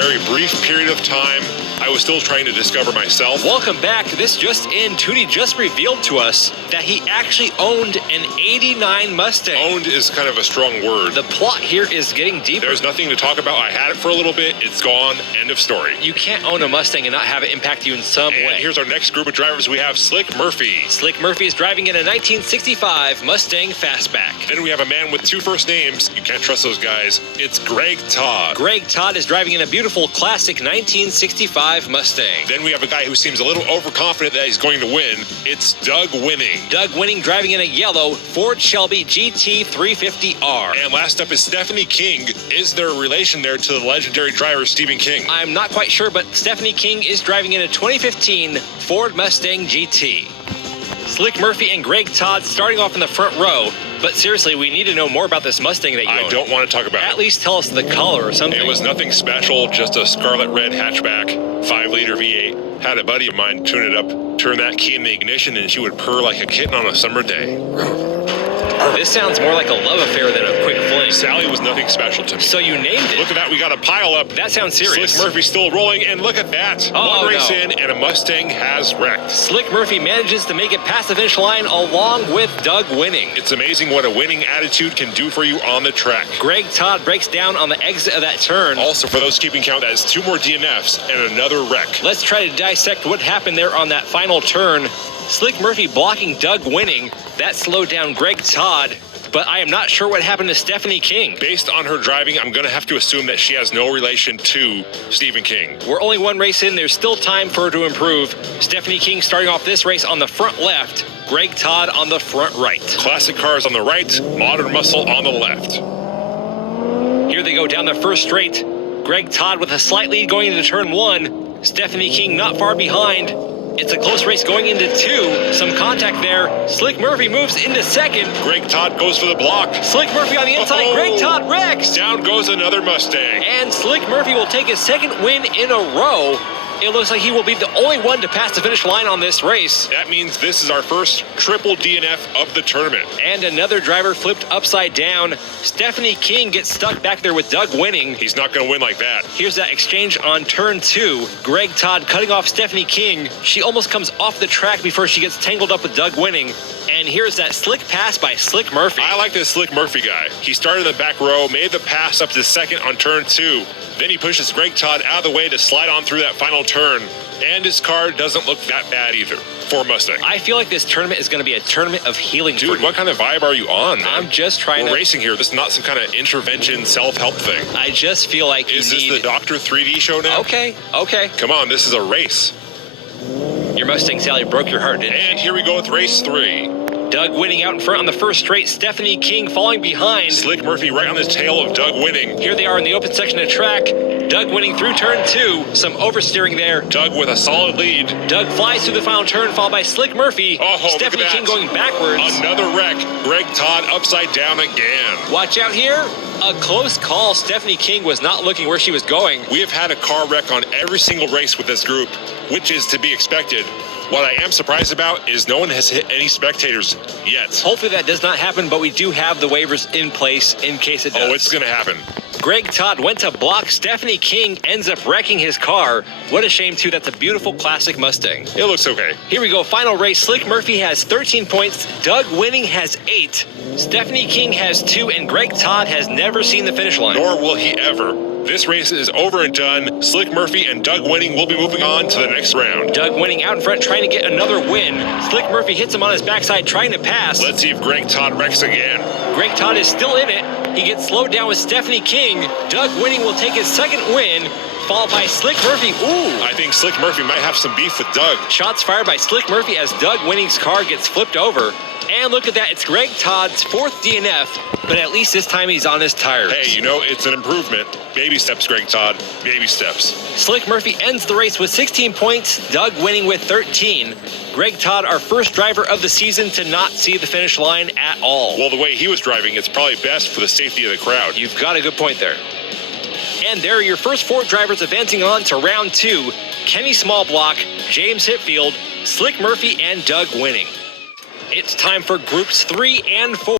very brief period of time. I was still trying to discover myself. Welcome back. This just in, Tootie just revealed to us that he actually owned an 89 Mustang. Owned is kind of a strong word. The plot here is getting deeper. There's nothing to talk about. I had it for a little bit. It's gone. End of story. You can't own a Mustang and not have it impact you in some And way. here's our next group of drivers. We have Slick Murphy. Slick Murphy is driving in a 1965 Mustang Fastback. Then we have a man with two first names. You can't trust those guys. It's Greg Todd. Greg Todd is driving in a beautiful classic 1965 Mustang. Then we have a guy who seems a little overconfident that he's going to win. It's Doug Winning. Doug Winning driving in a yellow Ford Shelby GT 350R. And last up is Stephanie King. Is there a relation there to the legendary driver Stephen King? I'm not quite sure, but Stephanie King is driving in a 2015 Ford Mustang GT. Slick Murphy and Greg Todd starting off in the front row. But seriously, we need to know more about this Mustang that you own. I don't want to talk about it. At least tell us the color or something. It was nothing special, just a scarlet red hatchback, 5-liter V8. Had a buddy of mine tune it up, turn that key in the ignition, and she would purr like a kitten on a summer day. This sounds more like a love affair than a quick fling. Sally was nothing special to me. So you named it. Look at that, we got a pile up. That sounds serious. Slick Murphy still rolling, and look at that. Oh, One race no. in, and a Mustang has wrecked. Slick Murphy manages to make it past the finish line along with Doug Winning. It's amazing what a winning attitude can do for you on the track. Greg Todd breaks down on the exit of that turn. Also, for those keeping count, that is 2 more DNFs and another wreck. Let's try to dissect what happened there on that final turn. Slick Murphy blocking Doug Winning. That slowed down Greg Todd. But I am not sure what happened to Stephanie King. Based on her driving, I'm going to have to assume that she has no relation to Stephen King. We're only one race in. There's still time for her to improve. Stephanie King starting off this race on the front left. Greg Todd on the front right. Classic cars on the right, modern muscle on the left. Here they go down the first straight. Greg Todd with a slight lead going into turn 1. Stephanie King not far behind. It's a close race going into 2. Some contact there. Slick Murphy moves into second. Greg Todd goes for the block. Slick Murphy on the inside. Oh. Greg Todd wrecks. Down goes another Mustang. And Slick Murphy will take his second win in a row. It looks like he will be the only one to pass the finish line on this race. That means this is our first triple DNF of the tournament. And another driver flipped upside down. Stephanie King gets stuck back there with Doug Winning. He's not going to win like that. Here's that exchange on turn 2. Greg Todd cutting off Stephanie King. She almost comes off the track before she gets tangled up with Doug Winning. And here's that slick pass by Slick Murphy. I like this Slick Murphy guy. He started in the back row, made the pass up to second on turn 2. Then he pushes Greg Todd out of the way to slide on through that final turn. And his car doesn't look that bad either for Mustang. I feel like this tournament is going to be a tournament of healing. Dude, what kind of vibe are you on, man? I'm just trying We're to... racing here. This is not some kind of intervention self-help thing. I just feel like Is this the Dr. 3D show now? Okay. Come on, this is a race. Your Mustang Sally broke your heart, didn't it? And here we go with race 3. Doug Winning out in front on the first straight. Stephanie King falling behind. Slick Murphy right on the tail of Doug Winning. Here they are in the open section of track. Doug Winning through turn 2. Some oversteering there. Doug with a solid lead. Doug flies through the final turn, followed by Slick Murphy. Oh, Stephanie look at King that. going backwards. Another wreck. Greg Todd upside down again. Watch out here. A close call. Stephanie King was not looking where she was going. We have had a car wreck on every single race with this group, which is to be expected. What I am surprised about is no one has hit any spectators yet. Hopefully that does not happen, but we do have the waivers in place in case it does. Oh, it's going to happen. Greg Todd went to block. Stephanie King ends up wrecking his car. What a shame, too. That's a beautiful classic Mustang. It looks okay. Here we go. Final race. Slick Murphy has 13 points. Doug Winning has 8. Stephanie King has 2. And Greg Todd has never seen the finish line. Nor will he ever. This race is over and done. Slick Murphy and Doug Winning will be moving on to the next round. Doug Winning out in front trying to get another win. Slick Murphy hits him on his backside trying to pass. Let's see if Greg Todd wrecks again. Greg Todd is still in it. He gets slowed down with Stephanie King. Doug Winning will take his second win, followed by Slick Murphy. Ooh. I think Slick Murphy might have some beef with Doug. Shots fired by Slick Murphy as Doug Winning's car gets flipped over. And look at that, it's Greg Todd's 4th DNF, but at least this time he's on his tires. Hey, you know, it's an improvement. Baby steps, Greg Todd. Baby steps. Slick Murphy ends the race with 16 points, Doug Winning with 13. Greg Todd, our first driver of the season to not see the finish line at all. Well, the way he was driving, it's probably best for the safety of the crowd. You've got a good point there. And there are your first 4 drivers advancing on to round 2. Kenny Smallblock, James Hetfield, Slick Murphy, and Doug Winning. It's time for groups 3 and 4.